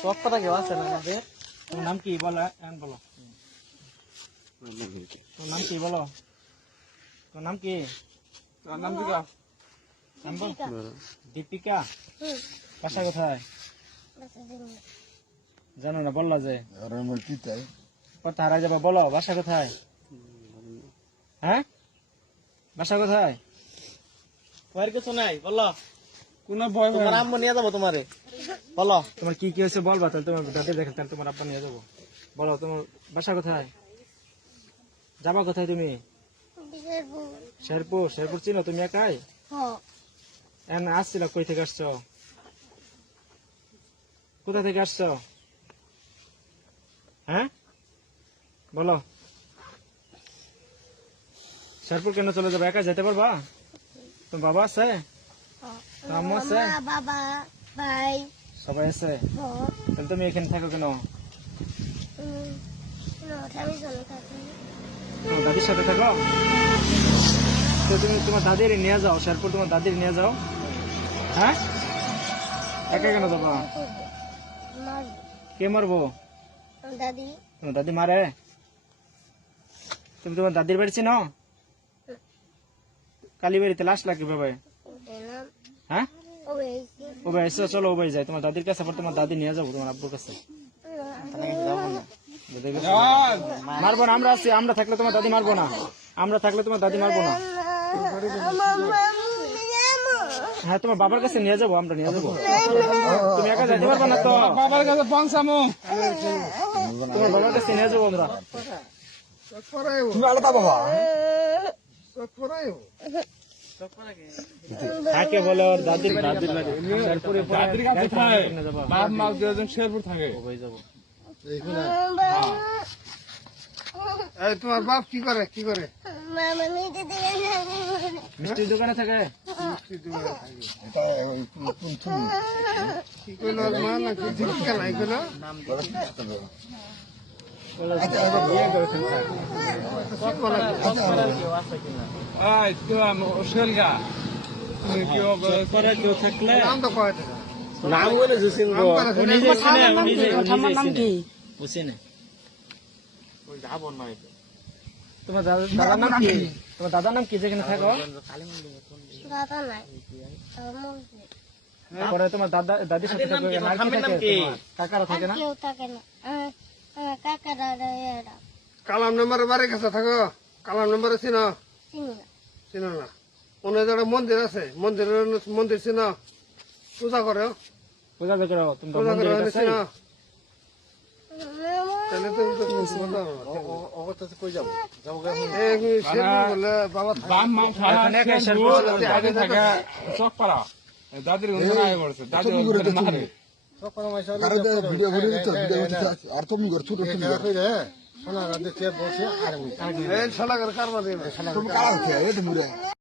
শখ কথা কেউ আছে না আমাদের? তোমার নাম কি বলো? বলো তোমার নাম কি বলো? তোমার নাম কি? তোমার নাম দীপিকা। নাম বল। দীপিকা। বাসা কোথায়? জানো না, বললা যে কথা হারাই যাবা। বলো বাসা কোথায়? হ্যাঁ, বাসা কোথায়? তোমার কিছু নাই বলো। কোনো ভয় তোমার আম্মু নিয়ে যাবো তোমারে। বলো তোমার কি কি হয়েছে বলবা, তাহলে তোমার দাঁতে দেখেন, তাহলে তোমার আব্বা নিয়ে যাবো। বলো তোমার বাসা কোথায়? যাবা কোথায় তুমি? শেরপুর। শেরপুর চিনো তুমি একাই? আসছিল, কই থেকে আসছো? কোথা থেকে আসছো? হ্যাঁ বলো। শেরপুর কেন চলে যাবো? একা যেতে পারবা? তোমার বাবা আছে? আম্মু আছে? বাবা ভাই সবাই আছে? তাহলে তুমি এখানে থাকো কেন? তোমার দাদির সাথে থাকো? তো তুমি তোমার দাদির নিয়ে যাও, শেরপুর তোমার দাদির নিয়ে যাও। হ্যাঁ, একা কেন যাবা? কে মারবো? দাদি। তোমার দাদি মারে? তুমি তোমার দাদির বাড়ি চিনো? কালীবাড়িতে লাশ লাগে কিভাবে? হ্যাঁ, ও ভাই এসো, চলো ও ভাই যাই তোমার দাদির কাছে, আবার তোমার দাদি নিয়ে যাবো তোমার আব্বুর কাছে। মারবো না, আমরা আছি, আমরা থাকলে তোমার দাদি মারবো না, আমরা থাকলে তোমার দাদি মারবো না। হ্যাঁ, তোমার বাবার কাছে নিয়ে যাবো, আমরা নিয়ে যাবো। তুমি একা যাইতে পারবে না তো? বাবার কাছে পৌঁছামো। তোমার বাবার কাছে নিয়ে যাবো আমরা। তুমি আলাদা বাবা। থাকে বলে ওর দাদির বাড়ি। দাদির কাছে থাকে। বাপ মা দুজন শেরপুর থাকে। যাবো। এই তোমার বাপ কি করে? কি করে? মিষ্টির দোকানে থাকে। কি কইলো মা না কি দীপিকা নাই কইলো? এই তো ওশলগা। তুমি কি করে কেউ থাকলে নাম তো কয়? নাম বলে জুসিন গো। নিজে চিনে, নিজে নাম কি? বুঝিনে। ওই যাব না এটা। তোমার দাদার নাম কি? তোমার দাদার নাম কি যেখানে থাকো? দাদা নাই। পরে তোমার দাদির সাথে থাকো, আর কি থাকে? কাকারা থাকে না? কেউ থাকে না। কাকা দাদা এরা কালাম নম্বরের বাড়ির কাছে থাকো। কালাম নম্বরে চিনো? চিনি না। চিনো না? ওনার একটা মন্দির আছে, মন্দির চিনো? পূজা করে? পূজা করো তুমি পূজা করে মন্দিরের কাছে? চিনো? তাহলে তুমি তো কই যাবো? দাদির আর তুমি ছোট কারবার